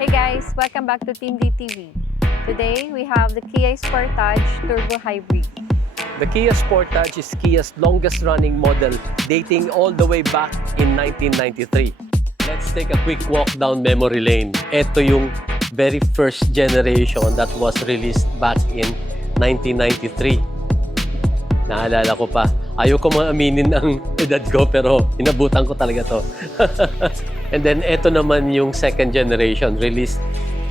Hey guys, welcome back to Team DTV. Today we have the Kia Sportage Turbo Hybrid. The Kia Sportage is Kia's longest running model, dating all the way back in 1993. Let's take a quick walk down memory lane. Ito yung very first generation that was released back in 1993. Naalala ko pa. Ayoko maaminin ang edad ko pero inabutan ko talaga to. And then ito naman yung second generation released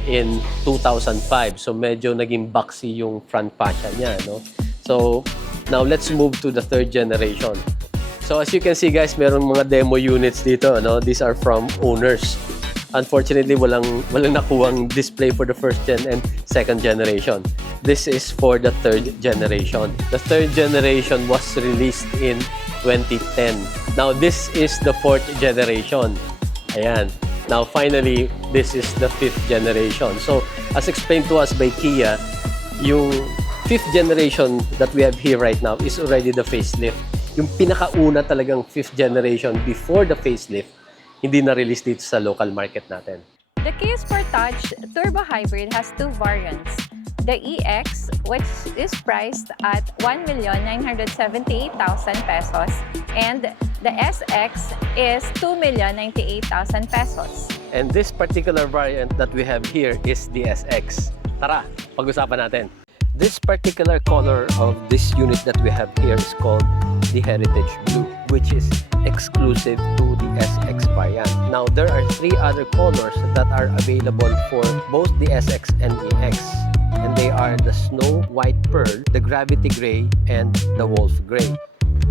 in 2005. So medyo naging boxy yung front fascia niya, no? So now let's move to the third generation. So as you can see guys, merong mga demo units dito, no? These are from owners. Unfortunately, walang nakuhang display for the first gen and second generation. This is for the third generation. The third generation was released in 2010. Now this is the fourth generation. Ayan. Now finally, this is the fifth generation. So as explained to us by Kia, yung fifth generation that we have here right now is already the facelift. Yung pinakauna talagang fifth generation before the facelift, hindi na-release dito sa local market natin. The Kia Sportage Turbo Hybrid has two variants. The EX, which is priced at 1,978,000 pesos, and the SX is 2,098,000 pesos. And this particular variant that we have here is the SX. Tara, pag-usapan natin. This particular color of this unit that we have here is called the Heritage Blue, which is exclusive to the SX variant. Now, there are three other colors that are available for both the SX and EX. And they are the Snow White Pearl, the Gravity Gray, and the Wolf Gray.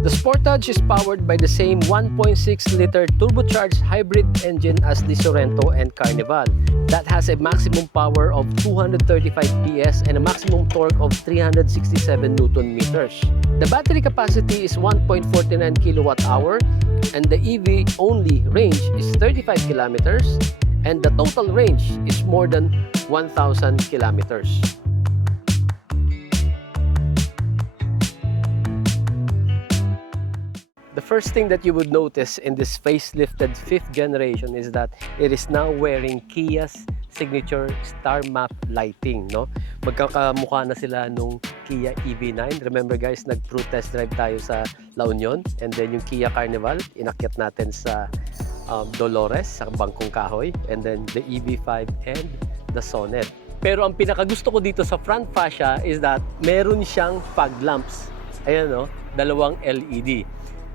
The Sportage is powered by the same 1.6-liter turbocharged hybrid engine as the Sorento and Carnival that has a maximum power of 235 PS and a maximum torque of 367 Newton meters. The battery capacity is 1.49 kWh and the EV-only range is 35 kilometers and the total range is more than 1,000 kilometers. The first thing that you would notice in this facelifted fifth generation is that it is now wearing Kia's signature star map lighting, no? Magkakamukha na sila nung Kia EV9. Remember guys, nag-pro test drive tayo sa La Union, and then yung Kia Carnival, inakyat natin sa Dolores, sa Bangkong Kahoy, and then the EV5 and the Sonet. Pero ang pinakagusto ko dito sa front fascia is that meron siyang fog lamps. Ayan, no? Dalawang LED.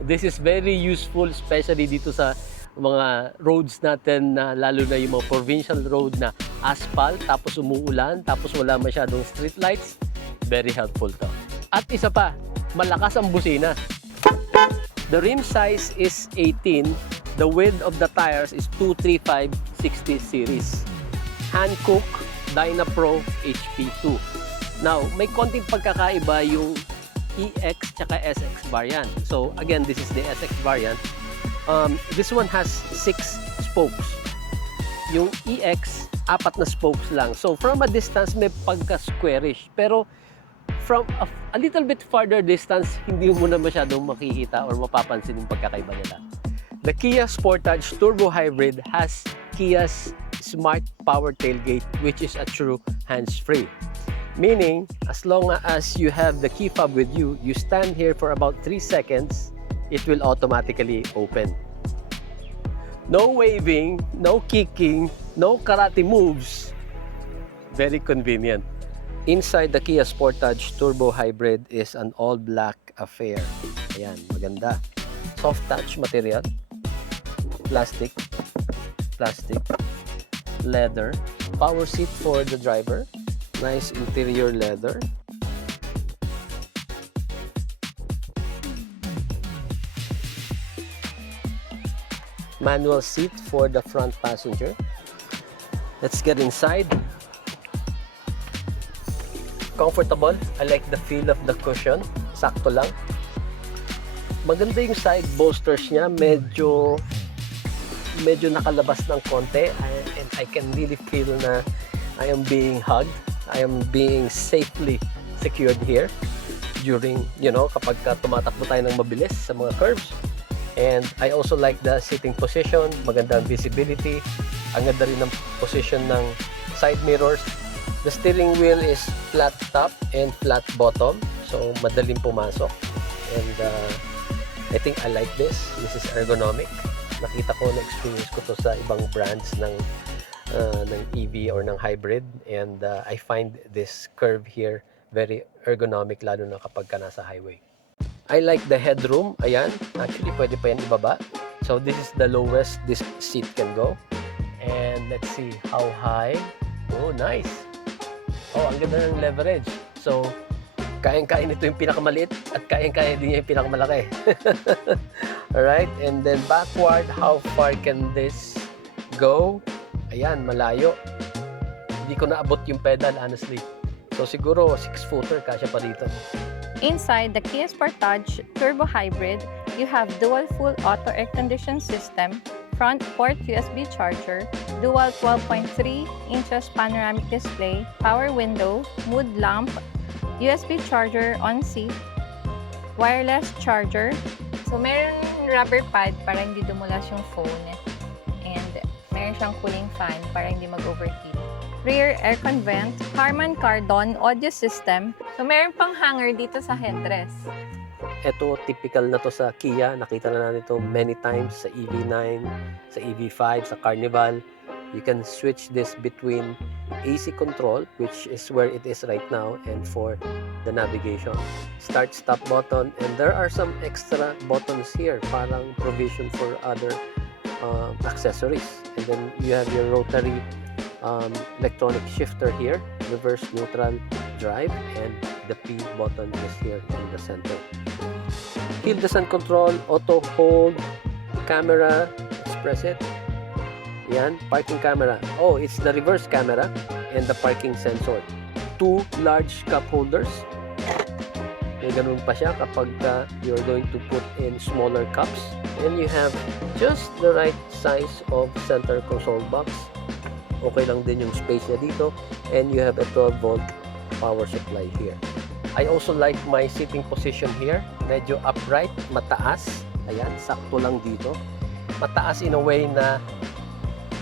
This is very useful, especially dito sa mga roads natin na lalo na yung mga provincial road na asphalt, tapos umuulan, tapos wala masyadong street lights. Very helpful to. At isa pa, malakas ang busina. The rim size is 18. The width of the tires is 235/60 series. Hankook Dynapro HP2. Now, may konting pagkakaiba yung EX tsaka SX variant. So again, this is the SX variant. This one has 6 spokes. Yung EX, 4 na spokes lang. So from a distance, may pagka-squarish. Pero from a little bit farther distance, hindi mo na masyadong makikita or mapapansin yung pagkakaiba nila. The Kia Sportage Turbo Hybrid has Kia's Smart Power Tailgate, which is a true hands-free. Meaning, as long as you have the key fob with you, you stand here for about 3 seconds, it will automatically open. No waving, no kicking, no karate moves. Very convenient. Inside the Kia Sportage Turbo Hybrid is an all-black affair. Ayan, maganda. Soft touch material. Plastic. Leather. Power seat for the driver. Nice interior leather. Manual seat for the front passenger. Let's get inside. Comfortable. I like the feel of the cushion. Sakto lang. Maganda yung side bolsters niya. Medyo nakalabas ng konti. And I can really feel na I am being hugged. I am being safely secured here during, kapag tumatakbo tayo ng mabilis sa mga curves. And I also like the sitting position, magandang visibility. Ang ganda rin ng position ng side mirrors. The steering wheel is flat top and flat bottom. So, madaling pumasok. And I think I like this. This is ergonomic. Nakita ko, na-experience ko to sa ibang brands ng EV or ng hybrid. And I find this curve here very ergonomic, lalo na kapag ka nasa highway. I like the headroom. Ayan. Actually, pwede pa yan ibaba. So, this is the lowest this seat can go. And let's see how high. Oh, nice. Oh, ang ganda ng leverage. So, kayang-kaya nito yung pinakamaliit at kayang-kaya din niya yung pinakamalaki. Alright, and then backward, how far can this go? Ayan, malayo. Hindi ko naabot yung pedal, honestly. So, siguro 6-footer, kasya pa dito. Inside the Kia Sportage Turbo Hybrid, you have dual full auto air condition system, front port USB charger, dual 12.3 inches panoramic display, power window, mood lamp, USB charger on seat, wireless charger. So, meron rubber pad para hindi dumulas yung phone. And meron siyang cooling fan para hindi mag-overheat. Rear aircon vent, Harman Kardon audio system. So, meron pang hanger dito sa headrest. Ito, typical na to sa Kia. Nakita na natin ito many times sa EV9, sa EV5, sa Carnival. You can switch this between AC control, which is where it is right now, and for the navigation. Start, stop button, and there are some extra buttons here, parang provision for other accessories. And then you have your rotary electronic shifter here, reverse, neutral, drive, and the P button is here in the center. Hill descent control, auto hold, camera, let's press it. Yan, parking camera. Oh, it's the reverse camera and the parking sensor. 2 large cup holders. May ganun pa siya kapag you're going to put in smaller cups. And you have just the right size of center console box. Okay lang din yung space niya dito. And you have a 12-volt power supply here. I also like my sitting position here. Medyo upright, mataas. Ayan, sakto lang dito. Mataas in a way na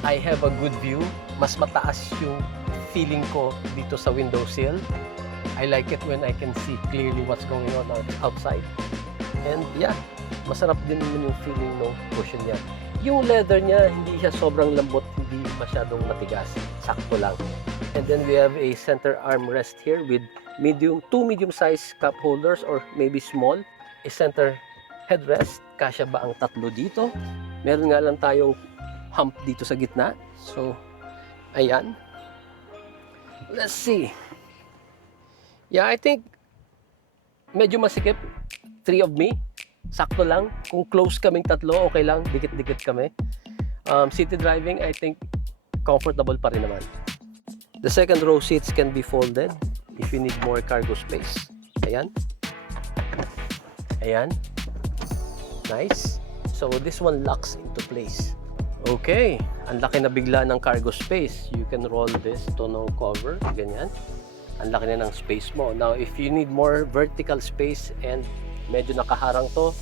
I have a good view. Mas mataas yung feeling ko dito sa window sill. I like it when I can see clearly what's going on outside. And yeah, masarap din naman yung feeling ng cushion niya. Yung leather niya, hindi siya sobrang lambot, hindi masyadong matigas. Sakto lang. And then we have a center armrest here with two medium-sized cup holders or maybe small. A center headrest. Kasya ba ang tatlo dito? Meron nga lang tayong hump dito sa gitna. So, ayan. Let's see. Yeah, I think medyo masikip. 3 of me. Sakto lang. Kung close kaming tatlo, okay lang. Dikit-dikit kami. City driving, I think comfortable pa rin naman. The second row seats can be folded if you need more cargo space. Ayan. Ayan. Nice. So, this one locks into place. Okay, ang laki na bigla ng cargo space. You can roll this tonneau cover, ganyan. Ang laki na ng space mo. Now, if you need more vertical space and medyo nakaharang to,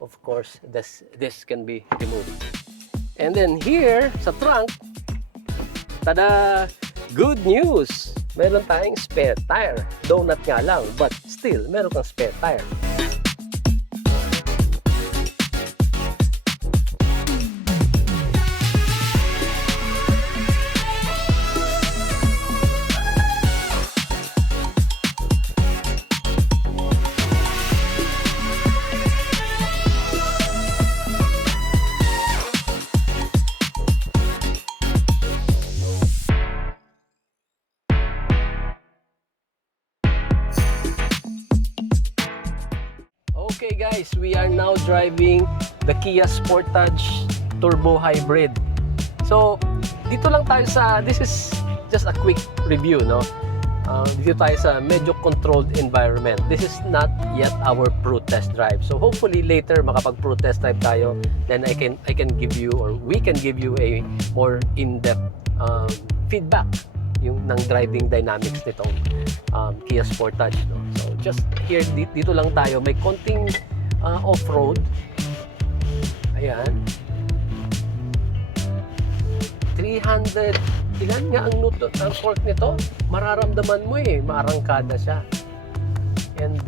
of course, this can be removed. And then here, sa trunk, tada! Good news! Meron tayong spare tire. Donut nga lang, but still, meron kang spare tire. Okay guys, we are now driving the Kia Sportage Turbo Hybrid. So, dito lang tayo sa, this is just a quick review, no? Dito tayo sa medyo controlled environment. This is not yet our pro test drive. So, hopefully later makapag-pro test drive tayo, then I can give you, or we can give you a more in-depth feedback yung ng driving dynamics nitong Kia Sportage, no? So just here dito lang tayo, may konting off-road. Ayan. 300, ilan nga ang torque nito? Mararamdaman mo eh, maarangkada siya. And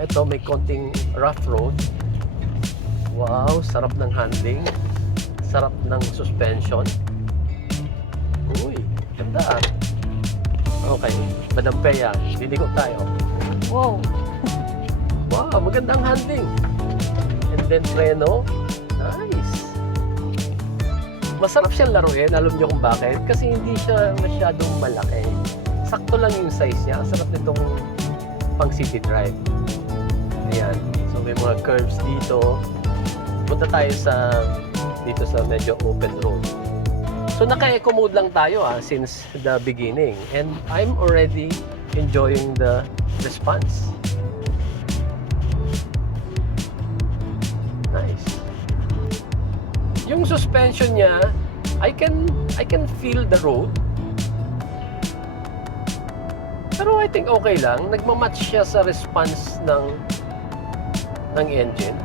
eto, may konting rough road. Wow, sarap ng handling. Sarap ng suspension. Uy, ganda ah. Okay, Madam Pea, liliko tayo. Wow. Wow, magandang handling. And then preno. Nice. Masarap siyang laruin. Alam niyo kung bakit? Kasi hindi siya masyadong malaki. Sakto lang yung size niya. Ang sarap nitong pang city drive. Ayan. So may mga curves dito. Punta tayo dito sa medyo open road. So naka-eco mode lang tayo since the beginning. And I'm already enjoying the response. Nice. Yung suspension niya, I can feel the road. Pero I think okay lang. Nagmamatch siya sa response ng engine.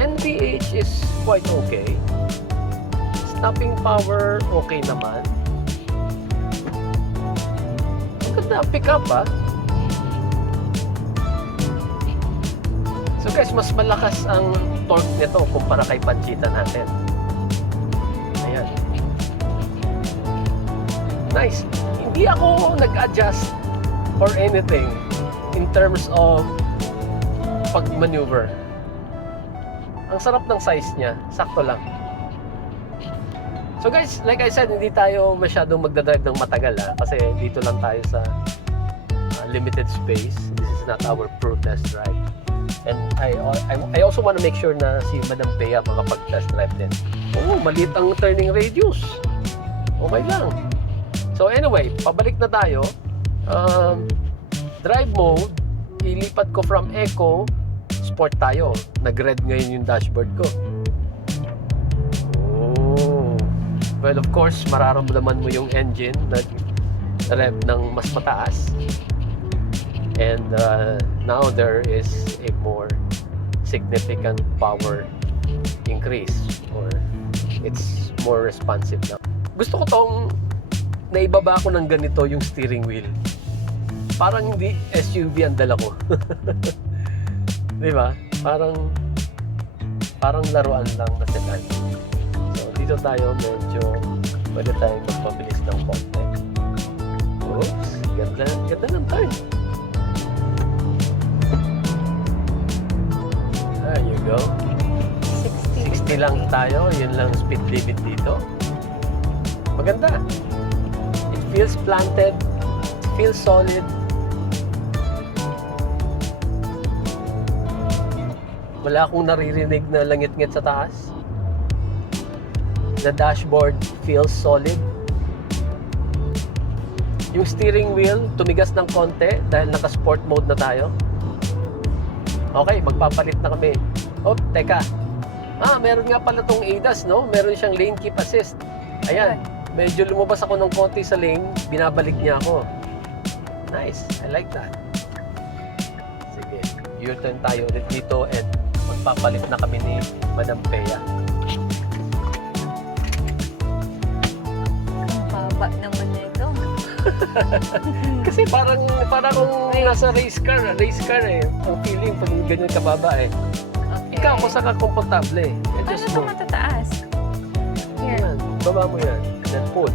NVH is quite okay. Stopping power, okay naman. Ang ganda, pick up So guys, mas malakas ang torque nito kumpara kay Panchita natin. Ayan. Nice. Hindi ako nag-adjust or anything in terms of pag-maneuver. Ang sarap ng size niya. Sakto lang. So guys, like I said, hindi tayo masyadong magdadrive ng matagal kasi dito lang tayo sa limited space. This is not our pro test drive. And I also want to make sure na si Madam Pea makapag-test drive din. Oh, maliit ang turning radius. Okay lang. So anyway, pabalik na tayo. Drive mode, ilipat ko from Eco, Sport tayo. Nag-red ngayon yung dashboard ko. Oh. Well, of course, mararamdaman mo yung engine nag-rev ng mas mataas. And now there is a more significant power increase or it's more responsive now. Gusto ko tong naibaba ko ng ganito yung steering wheel. Parang hindi SUV ang dala ko. Di ba? Parang laruan lang na sedan. So dito tayo medyo pwede tayong magpabilis ng konti. Oops, ganda ng turn. There you go. 60 lang tayo. Yun lang speed limit dito. Maganda. It feels planted. It feels solid. Wala akong naririnig na langit-ngit sa taas. The dashboard feels solid. Yung steering wheel, tumigas ng konti dahil naka-sport mode na tayo. Okay, magpapalit na kami. Oh, teka. Meron nga pala tong ADAS, no? Meron siyang lane keep assist. Ayan, medyo lumabas ako ng konti sa lane, binabalik niya ako. Nice, I like that. Sige, U-turn tayo ulit dito and magpapalit na kami ni Madam Pea. Ang baba naman na ito. Kasi parang kung nasa race car eh. Ang feeling pag ganyan kababa eh. Okay. Ikaw, kung saan ka komportable eh. Paano ito matataas? Here. Yan, baba mo yan. Then pull.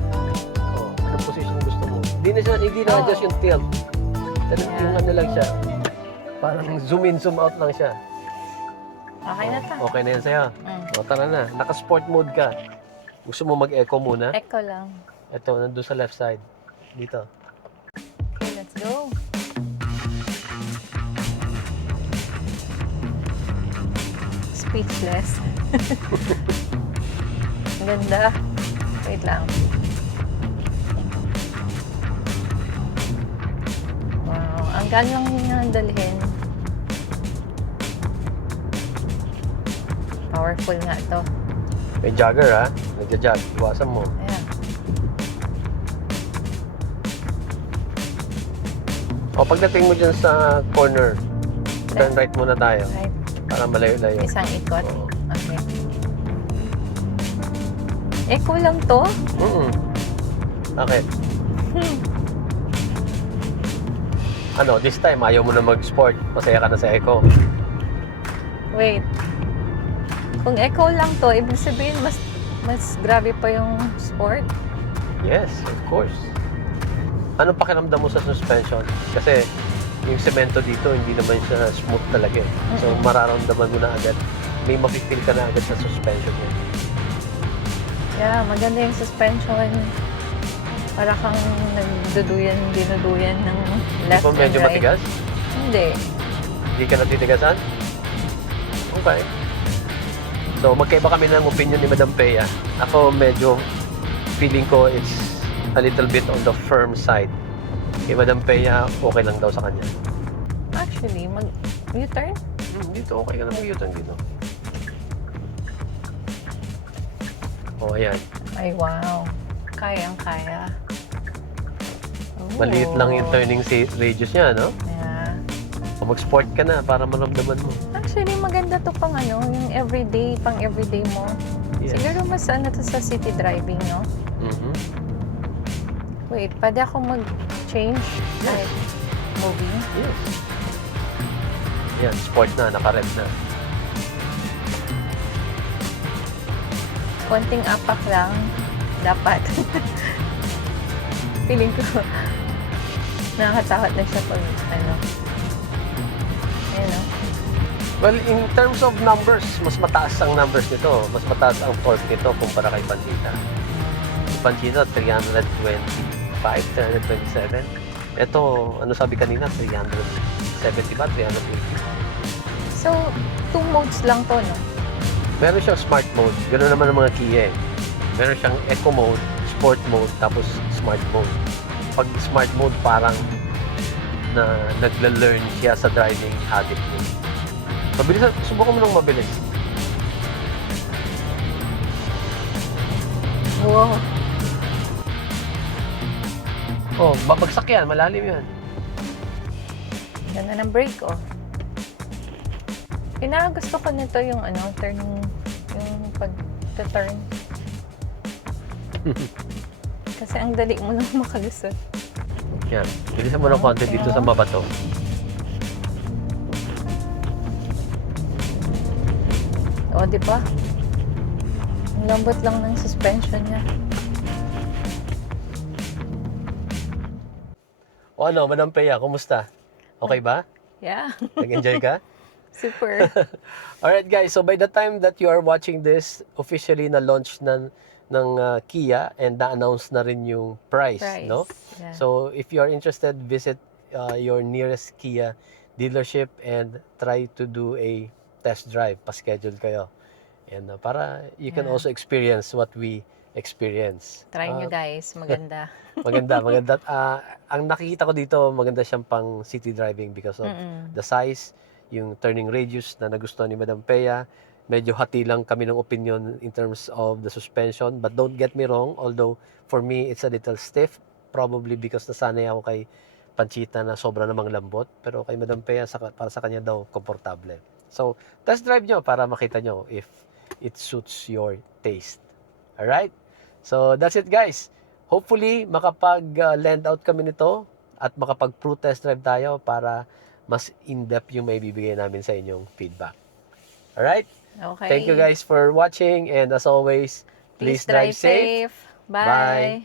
Oh, anong position gusto mo? Hindi na adjust yung tilt. Pero yung ano lang siya. Parang zoom in, zoom out lang siya. Okay na ta. Okay na yan sa'yo. O, tara na. Naka-sport mode ka. Gusto mo mag-eco muna? Echo lang. Ito, nandun sa left side. Dito. Okay, let's go. Speechless. Ang ganda. Wait lang. Wow, ang gaan lang niya dalhin. Powerful nga to. May jogger ha. Nagja-jog. Iwasan mo. Ayan. O pagdating mo dyan sa corner, turn right muna tayo. Right. Para malayo-layo. Isang ikot. Oo. Okay. Eco lang to? Bakit? Ano, this time, ayaw mo na mag-sport. Masaya ka na sa eco. Wait. Kung eco lang to, ibig sabihin mas grabe pa yung sport? Yes, of course. Anong pakiramdam mo sa suspension? Kasi yung semento dito, hindi naman siya smooth talaga eh. So, mararamdaman mo na agad. May mafe-feel ka na agad sa suspension mo. Yeah, maganda yung suspension. Para kang dinuduyan ng Hindi left ba and medyo right. matigas? Hindi. Hindi ka natitigasan? Okay. So, magkaiba kami ng opinion ni Madam Pea. Ako, medyo feeling ko it's a little bit on the firm side. Kay Madam Pea, okay lang daw sa kanya. Actually, U-turn? Dito, okay ka lang mag-U-turn dito. Oh, ayan. Ay, wow. Kayang-kaya. Maliit lang yung turning radius niya, no? Yeah. Mag-sport ka na para maramdaman mo. Actually, maganda to pang yung pang-everyday mo. Yes. Siguro mas to sa city driving, no? Wait, pwede ako mag-change? Like, moving? Yes. Yan, sport na, naka-red na. Konting apak lang. Dapat. Feeling ko, nakakatakot na siya pag, Well, in terms of numbers, mas mataas ang numbers nito. Mas mataas ang torque nito kumpara kay Panchita. Si Panchita, 325, 327. Ito, ano sabi kanina, 370 ba? 380? So, 2 modes lang to, no? Meron siyang smart mode. Ganoon naman ang mga Kia eh. Meron siyang eco mode, sport mode, tapos smart mode. Pag smart mode, parang na nagla-learn siya sa driving habit mo. Mabilis, subukan mo nang mabilis. Wow. Oh, babagsak yan, malalim yan. Ganda ng brake, oh. Gusto ko nito yung turning, yung pag-turn. Kasi ang dali mo nang makalusot. Yan. Bilisan mo ng konti dito sa mabato. O, di ba? Ang lambot lang ng suspension niya. O ano, Madam Pea, kumusta? Okay ba? Yeah. Nag-enjoy ka? Super. Alright guys, so by the time that you are watching this, officially na-launch ng Kia and na-announce na rin yung price. No? Yeah. So if you are interested, visit your nearest Kia dealership and try to do a test drive. Pa-schedule kayo. And para you can also experience what we experience. Try nyo guys, maganda. Maganda. Ang nakikita ko dito, maganda siyang pang city driving because of the size, yung turning radius na nagustuhan ni Madam Pea. Medyo hati lang kami ng opinion in terms of the suspension. But don't get me wrong, although for me, it's a little stiff. Probably because nasanay ako kay Panchita na sobra namang lambot. Pero kay Madam Pea, para sa kanya daw, komportable. So, test drive nyo para makita nyo if it suits your taste. Alright? So, that's it guys. Hopefully, makapag-lend out kami nito at makapag-pro test drive tayo para mas in-depth yung may bibigay namin sa inyong feedback. Alright? Okay. Thank you guys for watching and as always, please drive safe. Bye.